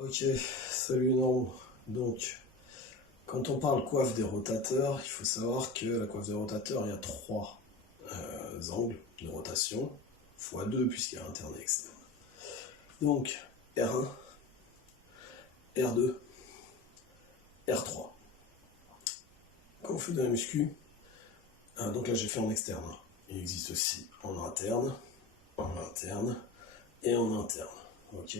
Ok, salut Norm. Donc, quand on parle coiffe des rotateurs, il faut savoir que la coiffe des rotateurs, il y a trois angles de rotation, fois 2 puisqu'il y a interne et externe. Donc, R1, R2, R3. Quand on fait de la muscu, donc là j'ai fait en externe, hein. Il existe aussi en interne et en interne. Ok.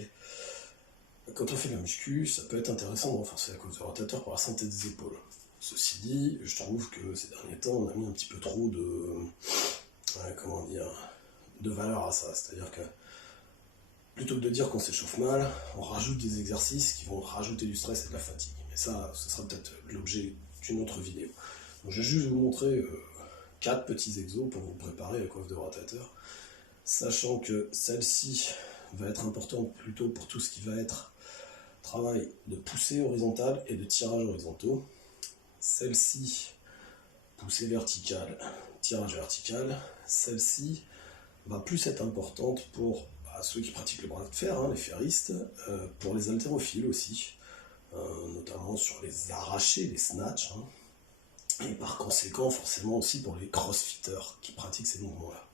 Quand on fait de la muscu, ça peut être intéressant de renforcer la coiffe de rotateur pour la santé des épaules. Ceci dit, je trouve que ces derniers temps, on a mis un petit peu trop de valeur à ça. C'est-à-dire que plutôt que de dire qu'on s'échauffe mal, on rajoute des exercices qui vont rajouter du stress et de la fatigue. Mais ça, ce sera peut-être l'objet d'une autre vidéo. Donc, je vais juste vous montrer 4 petits exos pour vous préparer la coiffe de rotateur, sachant que celle-ci va être importante plutôt pour tout ce qui va être travail de poussée horizontale et de tirage horizontaux. Celle-ci, poussée verticale, tirage vertical. Celle-ci va plus être importante pour ceux qui pratiquent le bras de fer, hein, les ferristes, pour les haltérophiles aussi, notamment sur les arrachés, les snatchs, hein, et par conséquent forcément aussi pour les crossfitters qui pratiquent ces mouvements-là.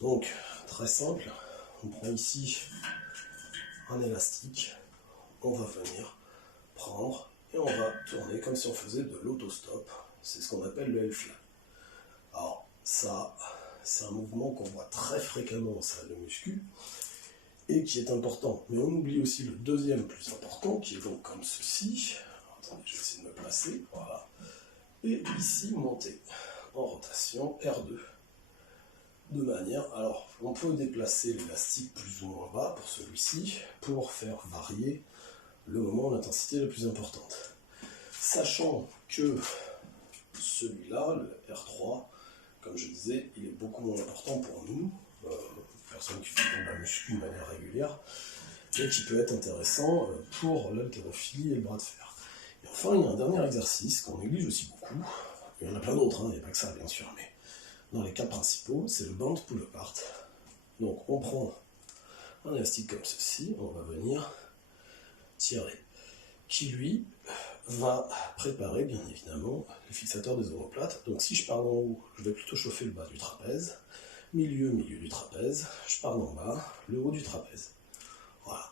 Donc, très simple, on prend ici un élastique, on va venir prendre et on va tourner comme si on faisait de l'autostop. C'est ce qu'on appelle le L-fly. Alors ça, c'est un mouvement qu'on voit très fréquemment en salle de muscu et qui est important. Mais on oublie aussi le deuxième plus important qui est donc comme ceci. Alors, attendez, je vais essayer de me placer. Voilà. Et ici, monter en rotation R2. De manière, alors on peut déplacer l'élastique plus ou moins bas pour celui-ci pour faire varier le moment, l'intensité la plus importante. Sachant que celui-là, le R3, comme je disais, il est beaucoup moins important pour nous, personnes qui font de la muscu de manière régulière, et qui peut être intéressant pour l'haltérophilie et le bras de fer. Et enfin, il y a un dernier exercice qu'on néglige aussi beaucoup. Il y en a plein d'autres, hein, il n'y a pas que ça bien sûr, mais dans les cas principaux, c'est le band pull-apart. Donc on prend un élastique comme ceci, on va venir tirer, qui lui va préparer bien évidemment le fixateur des omoplates. Donc si je pars d'en haut, je vais plutôt chauffer le bas du trapèze, milieu du trapèze, je pars d'en bas, le haut du trapèze. Voilà,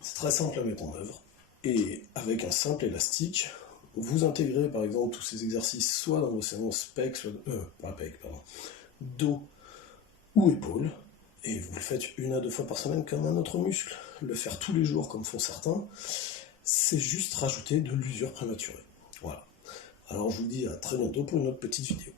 c'est très simple à mettre en œuvre. Et avec un simple élastique, vous intégrez par exemple tous ces exercices soit dans vos séances pec, soit dos ou épaules, et vous le faites 1 à 2 fois par semaine comme un autre muscle. Le faire tous les jours comme font certains, c'est juste rajouter de l'usure prématurée. Voilà. Alors je vous dis à très bientôt pour une autre petite vidéo.